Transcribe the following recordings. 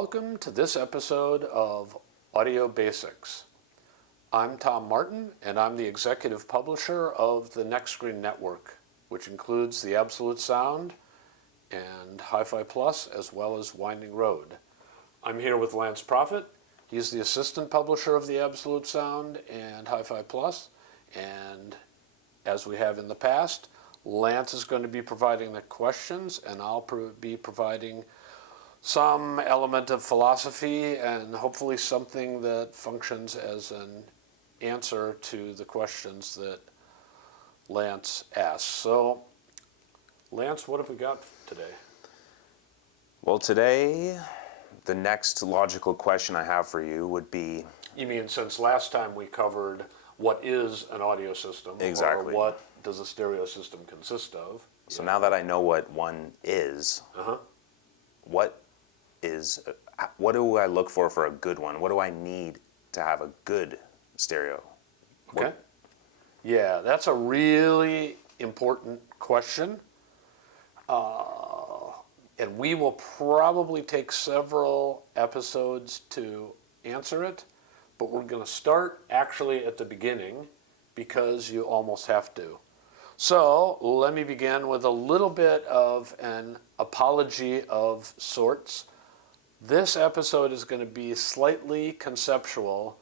Welcome to this episode of Audio Basics. I'm Tom Martin, and I'm the executive publisher of the Next Screen Network, which includes The Absolute Sound and Hi-Fi Plus, as well as Winding Road. I'm here with Lance Profit. He's the assistant publisher of The Absolute Sound and Hi-Fi Plus, and as we have in the past, Lance is going to be providing the questions, and I'll be providing some element of philosophy and hopefully something that functions as an answer to the questions that Lance asks. So, Lance, what have we got today? Well, today, the next logical question I have for you would be... You mean since last time we covered what is an audio system? Exactly. Or what does a stereo system consist of? So now that I know what one is, what do I look for a good one? What do I need to have a good stereo? Okay. Yeah, that's a really important question. And we will probably take several episodes to answer it, but we're going to start actually at the beginning because you almost have to. So let me begin with a little bit of an apology of sorts. This episode is going to be slightly conceptual,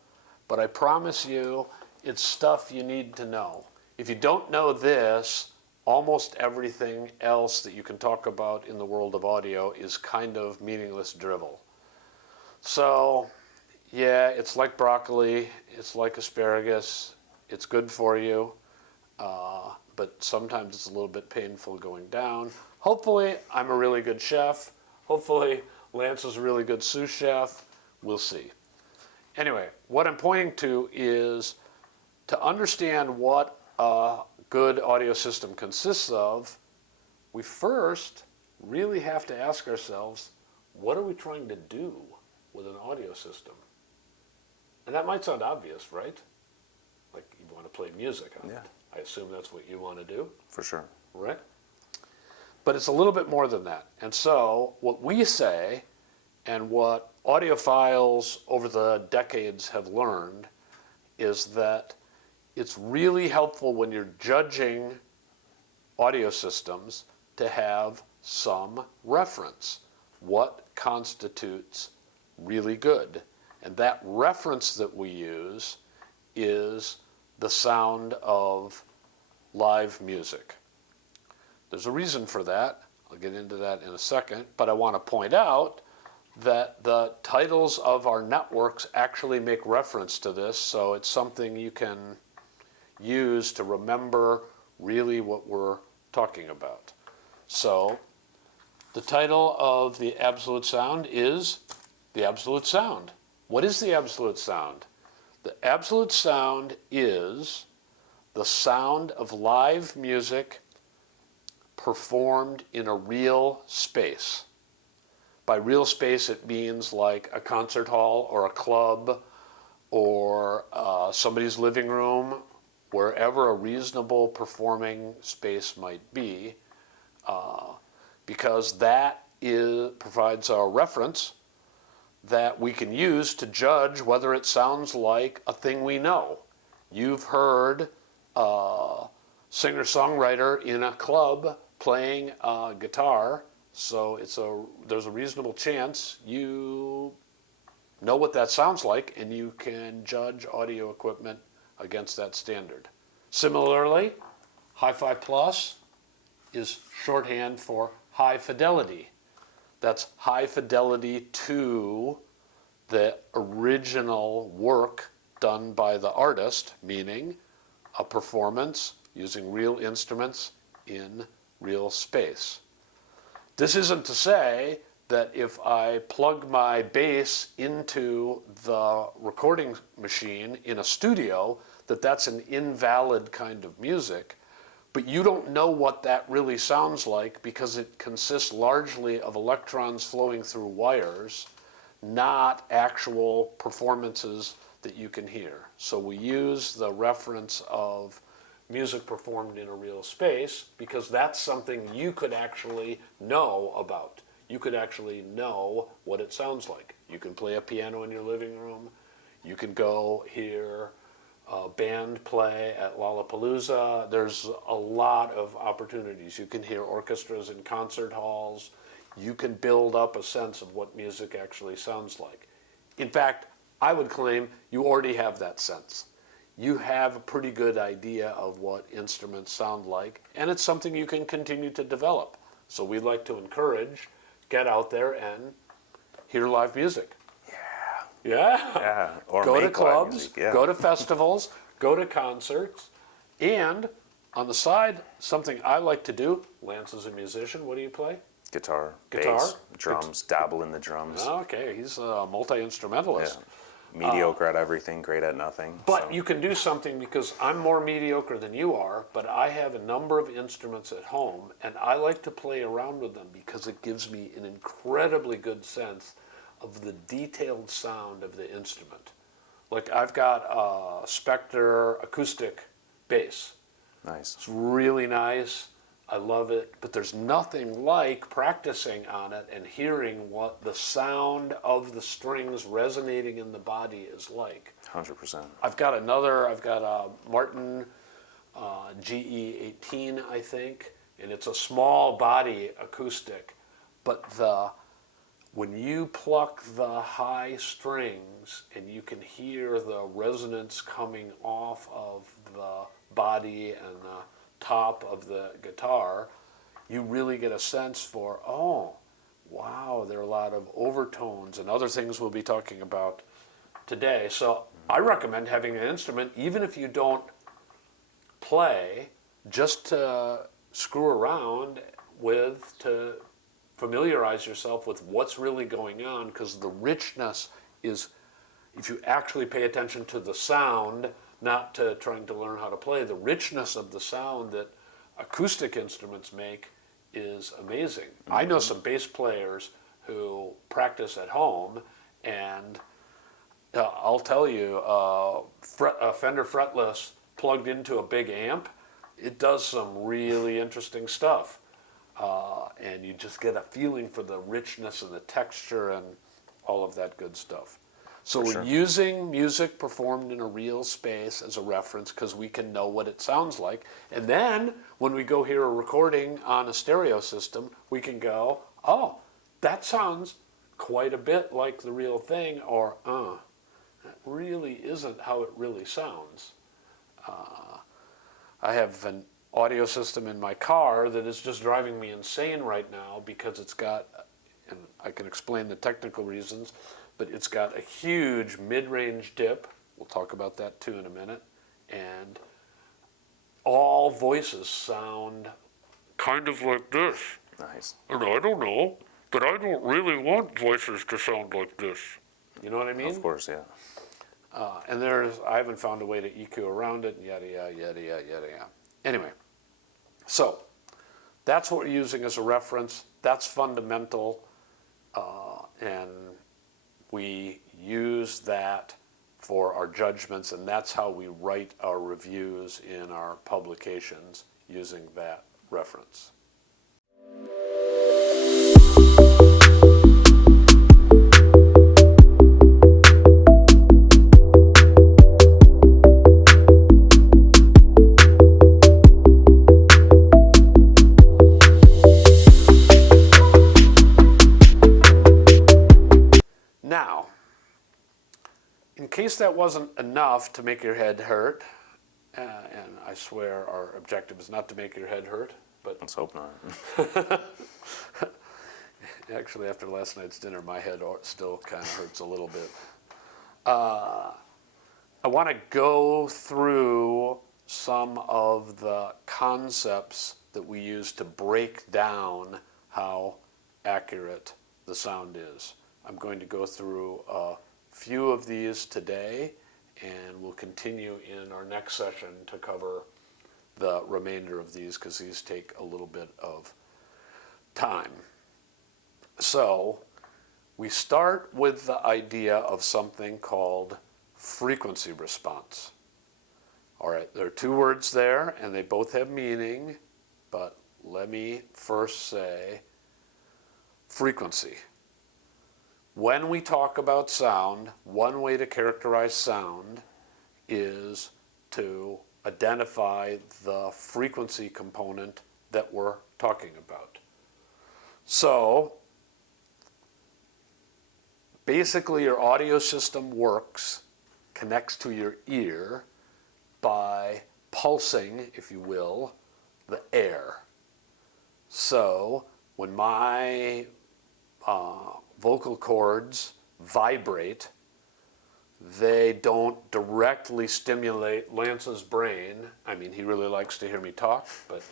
but I promise you it's stuff you need to know. If you don't know this, almost everything else that you can talk about in the world of audio is kind of meaningless drivel. So, yeah, it's like broccoli, it's like asparagus, it's good for you, but sometimes it's a little bit painful going down. Hopefully, I'm a really good chef. Hopefully, Lance is a really good sous chef. We'll see. Anyway, what I'm pointing to is to understand what a good audio system consists of, we first really have to ask ourselves, what are we trying to do with an audio system? And that might sound obvious, right? Like you want to play music on it. I assume that's what you want to do. For sure. Right? But it's a little bit more than that. And so what we say, and what audiophiles over the decades have learned, is that it's really helpful when you're judging audio systems to have some reference. What constitutes really good? And that reference that we use is the sound of live music. There's a reason for that. I'll get into that in a second, but I want to point out that the titles of our networks actually make reference to this, so it's something you can use to remember really what we're talking about. So, the title of the Absolute Sound is The Absolute Sound. What is the Absolute Sound? The Absolute Sound is the sound of live music performed in a real space. By real space, it means like a concert hall or a club or somebody's living room, wherever a reasonable performing space might be, because that provides a reference that we can use to judge whether it sounds like a thing we know. You've heard a singer-songwriter in a club playing a guitar, so there's a reasonable chance you know what that sounds like, and you can judge audio equipment against that standard. Similarly, Hi-Fi Plus is shorthand for high fidelity. That's high fidelity to the original work done by the artist, meaning a performance using real instruments in real space. This isn't to say that if I plug my bass into the recording machine in a studio, that that's an invalid kind of music, but you don't know what that really sounds like because it consists largely of electrons flowing through wires, not actual performances that you can hear. So we use the reference of music performed in a real space because that's something you could actually know about. you could actually know what it sounds like. You can play a piano in your living room. You can go hear a band play at Lollapalooza. There's a lot of opportunities. You can hear orchestras in concert halls. You can build up a sense of what music actually sounds like. In fact, I would claim you already have that sense. You have a pretty good idea of what instruments sound like, and it's something you can continue to develop. So we like to encourage, get out there and hear live music. Yeah. Yeah. Or Go to make live clubs, music, yeah. go to festivals, go to concerts, and on the side, something I like to do. Lance is a musician. What do you play? Guitar, Guitar? bass, drums, dabble in the drums. Okay, he's a multi-instrumentalist. Yeah. Mediocre at everything, great at nothing. But so. you can do something because I'm more mediocre than you are, but I have a number of instruments at home, and I like to play around with them because it gives me an incredibly good sense of the detailed sound of the instrument. Like I've got a Spectre acoustic bass. Nice. It's really nice. I love it, but there's nothing like practicing on it and hearing what the sound of the strings resonating in the body is like. 100%. I've got a Martin GE18, I think, and it's a small body acoustic, but when you pluck the high strings and you can hear the resonance coming off of the body and the top of the guitar, you really get a sense for, oh, wow, there are a lot of overtones and other things we'll be talking about today. So I recommend having an instrument, even if you don't play, just to screw around with, to familiarize yourself with what's really going on, because the richness is, if you actually pay attention to the sound, not to trying to learn how to play, the richness of the sound that acoustic instruments make is amazing. Mm-hmm. I know some bass players who practice at home, and I'll tell you, a Fender fretless plugged into a big amp, it does some really interesting stuff. And you just get a feeling for the richness and the texture and all of that good stuff. So we're using music performed in a real space as a reference because we can know what it sounds like. And then when we go hear a recording on a stereo system, we can go, oh, that sounds quite a bit like the real thing, or that really isn't how it really sounds. I have an audio system in my car that is just driving me insane right now because it's got, and I can explain the technical reasons, but it's got a huge mid-range dip. We'll talk about that too in a minute. And all voices sound kind of like this. Nice. And I don't know, but I don't really want voices to sound like this. You know what I mean? Of course, yeah. And I haven't found a way to EQ around it, yada, yada, yada, yada, yada. Anyway, so that's what we're using as a reference. That's fundamental, and we use that for our judgments, and that's how we write our reviews in our publications, using that reference. Now, in case that wasn't enough to make your head hurt, and I swear our objective is not to make your head hurt, but Let's hope not. actually after last night's dinner my head still kind of hurts a little bit. I want to go through some of the concepts that we use to break down how accurate the sound is. I'm going to go through a few of these today, and we'll continue in our next session to cover the remainder of these because these take a little bit of time. So we start with the idea of something called frequency response. All right, there are two words there, and they both have meaning, but let me first say frequency. When we talk about sound, one way to characterize sound is to identify the frequency component that we're talking about. So basically your audio system connects to your ear by pulsing, if you will, the air. So when my vocal cords vibrate, they don't directly stimulate Lance's brain. I mean, he really likes to hear me talk, but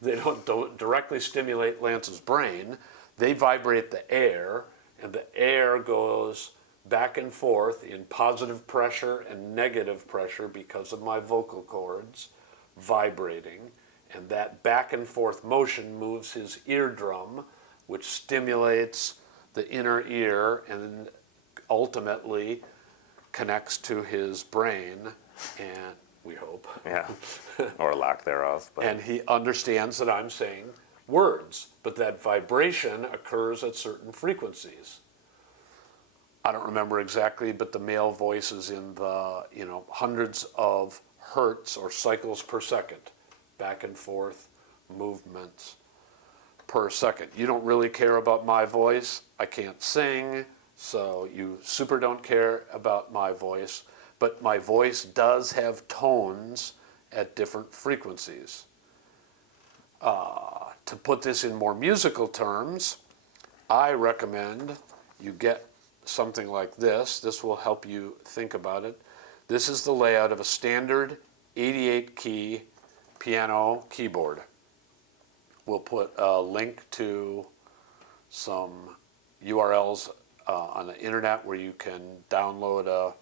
they don't directly stimulate Lance's brain. They vibrate the air, and the air goes back and forth in positive pressure and negative pressure because of my vocal cords vibrating. And that back and forth motion moves his eardrum, which stimulates the inner ear and ultimately connects to his brain, and we hope. Yeah, or lack thereof. But. And he understands that I'm saying words, but that vibration occurs at certain frequencies. I don't remember exactly, but the male voice is in the hundreds of hertz or cycles per second, back and forth movements per second. You don't really care about my voice. I can't sing, so you super don't care about my voice, but my voice does have tones at different frequencies. To put this in more musical terms, I recommend you get something like this. This will help you think about it. This is the layout of a standard 88-key piano keyboard. We'll put a link to some URLs on the internet where you can download a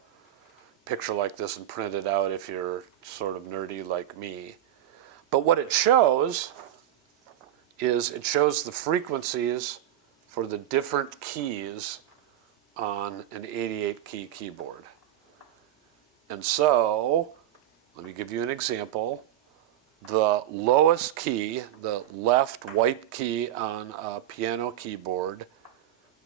picture like this and print it out if you're sort of nerdy like me. But what it shows is it shows the frequencies for the different keys on an 88-key keyboard. And so, let me give you an example. The lowest key, the left white key on a piano keyboard,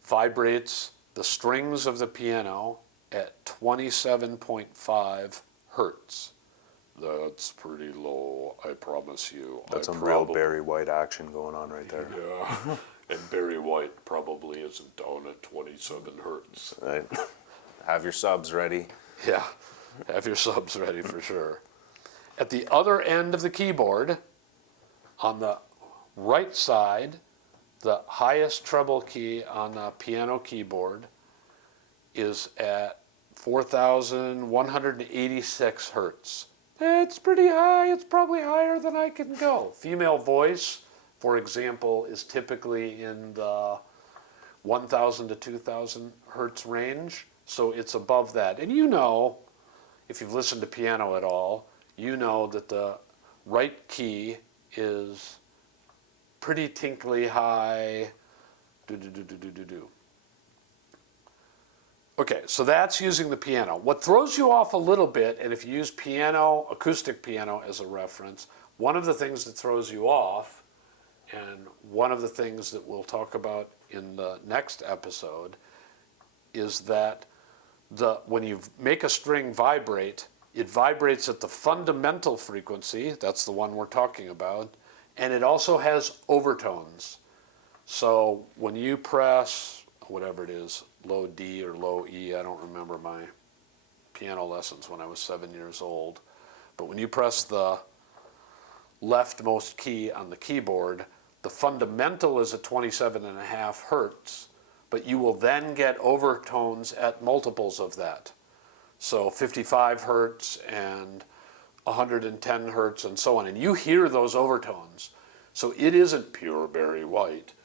vibrates the strings of the piano at 27.5 hertz. That's pretty low, I promise you. That's some real Barry White action going on right there. Yeah, and Barry White probably isn't down at 27 hertz. Right. Have your subs ready. Yeah, have your subs ready for sure. At the other end of the keyboard, on the right side, the highest treble key on the piano keyboard is at 4,186 hertz. It's pretty high. It's probably higher than I can go. Female voice, for example, is typically in the 1,000 to 2,000 hertz range, so it's above that. And you know, if you've listened to piano at all, you know that the right key is pretty tinkly high. Okay, so that's using the piano. What throws you off a little bit, and if you use piano, acoustic piano as a reference, one of the things that throws you off, and one of the things that we'll talk about in the next episode, is that when you make a string vibrate, it vibrates at the fundamental frequency, that's the one we're talking about, and it also has overtones. So when you press, whatever it is, low D or low E, I don't remember my piano lessons when I was 7 years old, but when you press the leftmost key on the keyboard, the fundamental is at 27.5 hertz, but you will then get overtones at multiples of that. So 55 hertz and 110 hertz and so on. And you hear those overtones. So it isn't pure Barry White.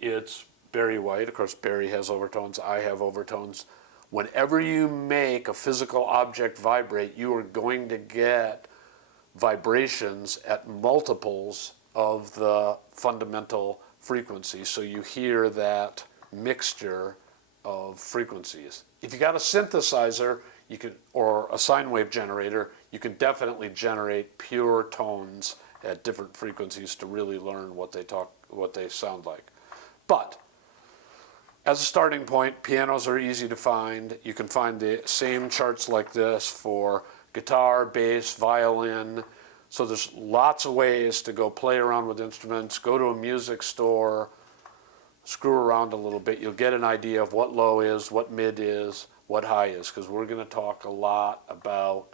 It's Barry White. Of course, Barry has overtones. I have overtones. Whenever you make a physical object vibrate, you are going to get vibrations at multiples of the fundamental frequency. So you hear that mixture of frequencies. If you got a synthesizer, you could, or a sine wave generator, you can definitely generate pure tones at different frequencies to really learn what they sound like. But as a starting point, pianos are easy to find. You can find the same charts like this for guitar, bass, violin. So there's lots of ways to go play around with instruments. Go to a music store, screw around a little bit. You'll get an idea of what low is, what mid is, what high is, because we're going to talk a lot about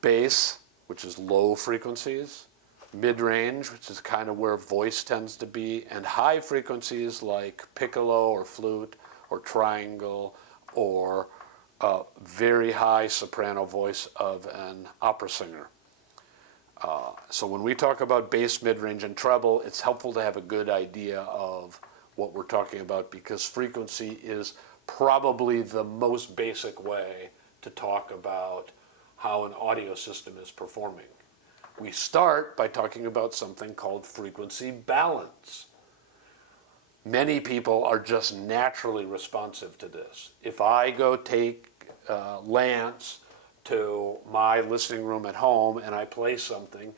bass, which is low frequencies, mid-range, which is kind of where voice tends to be, and high frequencies like piccolo or flute or triangle or very high soprano voice of an opera singer. So when we talk about bass, mid-range, and treble, it's helpful to have a good idea of what we're talking about, because frequency is probably the most basic way to talk about how an audio system is performing. We start by talking about something called frequency balance. Many people are just naturally responsive to this. If I go take Lance to my listening room at home and I play something,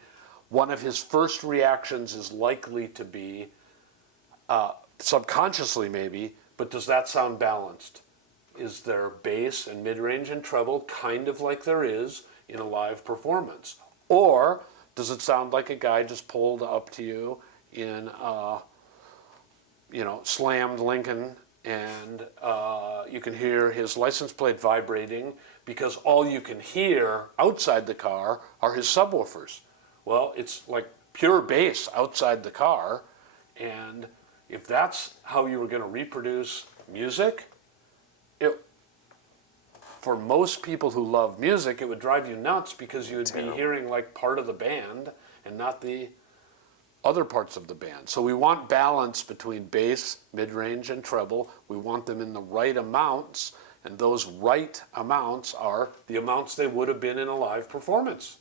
one of his first reactions is likely to be, subconsciously maybe, but does that sound balanced? Is there bass and mid-range and treble kind of like there is in a live performance? Or does it sound like a guy just pulled up to you in slammed Lincoln, and you can hear his license plate vibrating because all you can hear outside the car are his subwoofers? Well, it's like pure bass outside the car, and if that's how you were going to reproduce music, for most people who love music, it would drive you nuts, because you would be hearing like part of the band and not the other parts of the band. So we want balance between bass, mid-range, and treble. We want them in the right amounts, and those right amounts are the amounts they would have been in a live performance.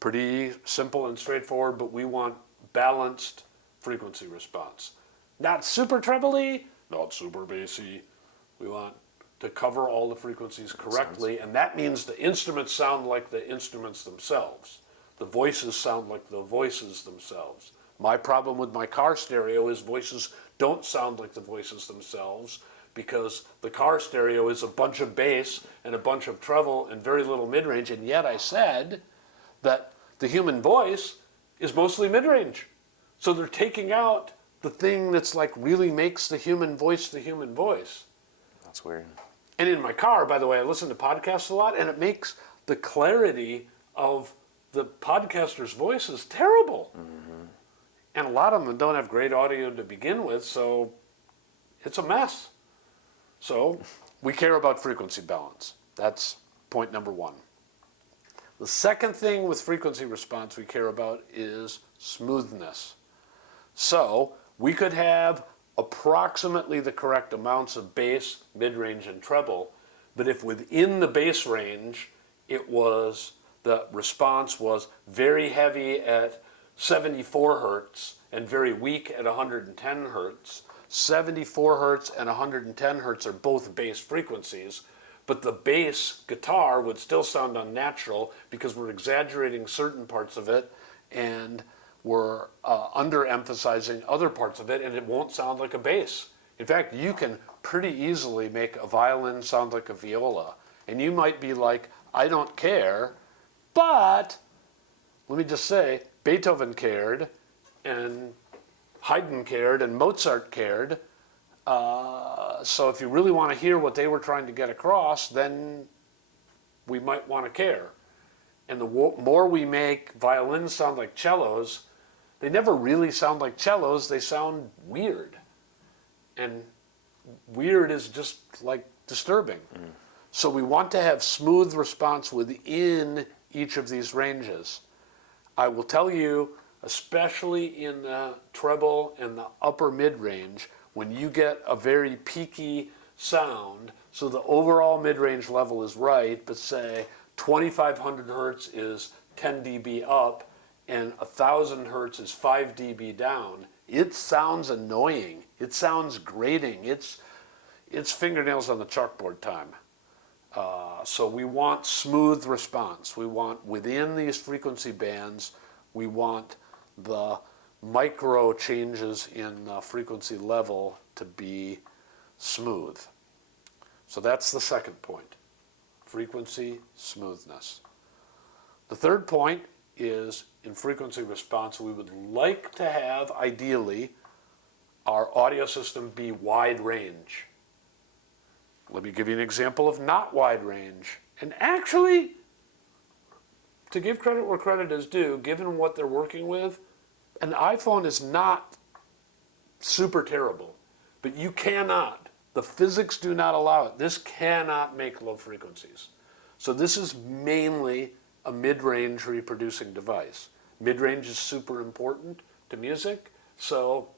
Pretty simple and straightforward, but we want balanced frequency response. Not super trebly, not super bassy. We want to cover all the frequencies correctly, and that means the instruments sound like the instruments themselves. The voices sound like the voices themselves. My problem with my car stereo is voices don't sound like the voices themselves, because the car stereo is a bunch of bass and a bunch of treble and very little mid-range, and yet I said that the human voice is mostly mid-range. So they're taking out the thing that's like really makes the human voice the human voice. That's weird. And in my car, by the way, I listen to podcasts a lot, and it makes the clarity of the podcaster's voices terrible. Mm-hmm. And a lot of them don't have great audio to begin with, so it's a mess. So we care about frequency balance. That's point number one. The second thing with frequency response we care about is smoothness. So we could have approximately the correct amounts of bass, mid-range, and treble, but if within the bass range the response was very heavy at 74 hertz and very weak at 110 hertz, 74 hertz and 110 hertz are both bass frequencies, but the bass guitar would still sound unnatural because we're exaggerating certain parts of it and we're underemphasizing other parts of it, and it won't sound like a bass. In fact, you can pretty easily make a violin sound like a viola, and you might be like, I don't care, but let me just say, Beethoven cared, and Haydn cared, and Mozart cared. So if you really want to hear what they were trying to get across, then we might want to care. And the more we make violins sound like cellos, they never really sound like cellos, they sound weird. And weird is just like disturbing. Mm. So we want to have smooth response within each of these ranges. I will tell you, especially in the treble and the upper mid-range, when you get a very peaky sound, so the overall mid-range level is right, but say 2500 hertz is 10 dB up and 1000 hertz is 5 dB down, it sounds annoying. It sounds grating. It's fingernails on the chalkboard time. So we want smooth response. We want, within these frequency bands, we want the micro changes in frequency level to be smooth. So that's the second point, frequency, smoothness. The third point is in frequency response, we would like to have, ideally, our audio system be wide range. Let me give you an example of not wide range. And actually, to give credit where credit is due, given what they're working with, an iPhone is not super terrible, but you cannot, the physics do not allow it. This cannot make low frequencies. So this is mainly a mid-range reproducing device. Mid-range is super important to music, so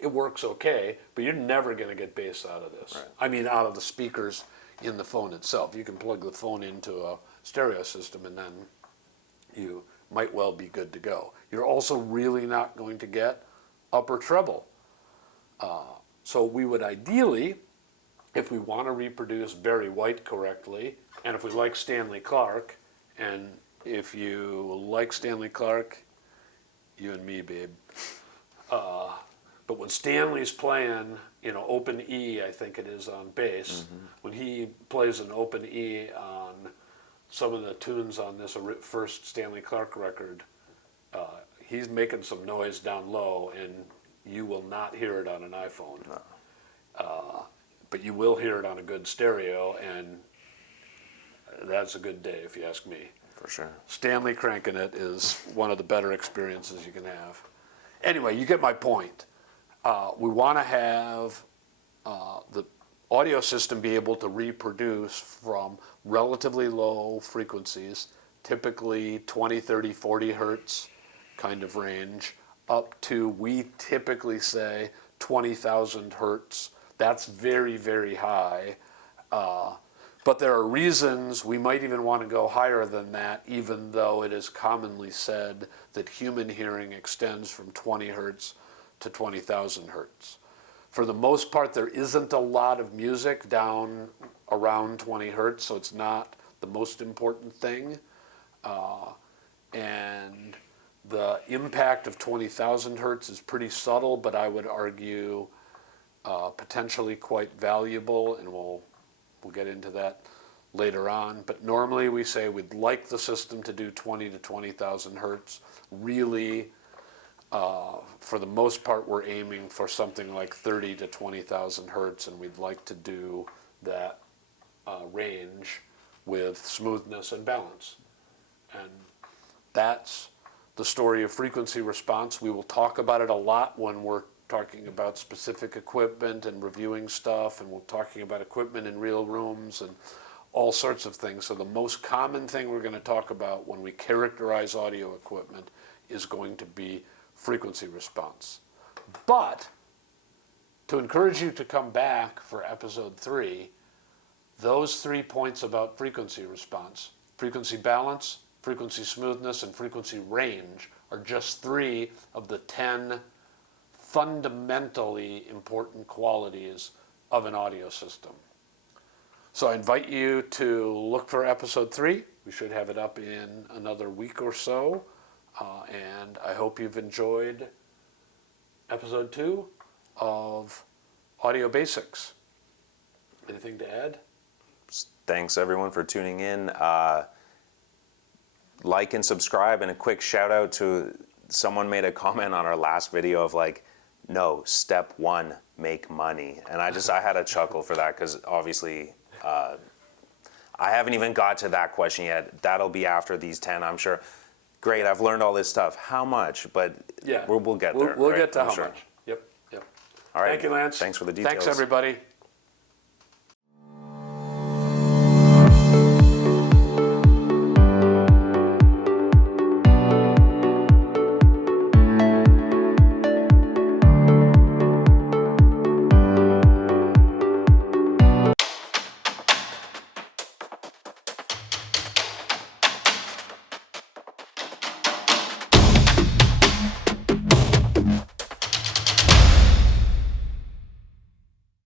it works okay, but you're never going to get bass out of this. Right. I mean, out of the speakers in the phone itself. You can plug the phone into a stereo system and then you might well be good to go. You're also really not going to get upper treble. So we would ideally, if we want to reproduce Barry White correctly, and if we like Stanley Clarke, and if you like Stanley Clarke, you and me, babe. But when Stanley's playing, open E, I think it is on bass, when he plays an open E on some of the tunes on this first Stanley Clarke record, he's making some noise down low, and you will not hear it on an iPhone. No. But you will hear it on a good stereo, and that's a good day if you ask me. For sure. Stanley cranking it is one of the better experiences you can have. Anyway, you get my point. We want to have the audio system be able to reproduce from relatively low frequencies, typically 20, 30, 40 hertz kind of range, up to, we typically say, 20,000 hertz. That's very, very high. But there are reasons we might even want to go higher than that, even though it is commonly said that human hearing extends from 20 hertz to 20,000 hertz. For the most part, there isn't a lot of music down around 20 hertz, so it's not the most important thing. And the impact of 20,000 hertz is pretty subtle, but I would argue potentially quite valuable, and we'll get into that later on. But normally we say we'd like the system to do 20 to 20,000 hertz. Really, for the most part, we're aiming for something like 30 to 20,000 hertz, and we'd like to do that range with smoothness and balance. And that's the story of frequency response. We will talk about it a lot when we're talking about specific equipment and reviewing stuff, and we're talking about equipment in real rooms and all sorts of things. So the most common thing we're going to talk about when we characterize audio equipment is going to be frequency response. But to encourage you to come back for episode 3, those 3 points about frequency response, frequency balance, frequency smoothness, and frequency range, are just 3 of the 10 fundamentally important qualities of an audio system. So I invite you to look for episode 3. We should have it up in another week or so. And I hope you've enjoyed episode 2 of Audio Basics. Anything to add? Thanks everyone for tuning in. Like and subscribe, and a quick shout out to someone made a comment on our last video of no, step 1, make money. And I had a chuckle for that, because obviously I haven't even got to that question yet. That'll be after these 10, I'm sure. Great, I've learned all this stuff. How much? But yeah, we'll get there. We'll right? get to I'm how sure. much. Yep. All right. Thank you, Lance. Thanks for the details. Thanks, everybody.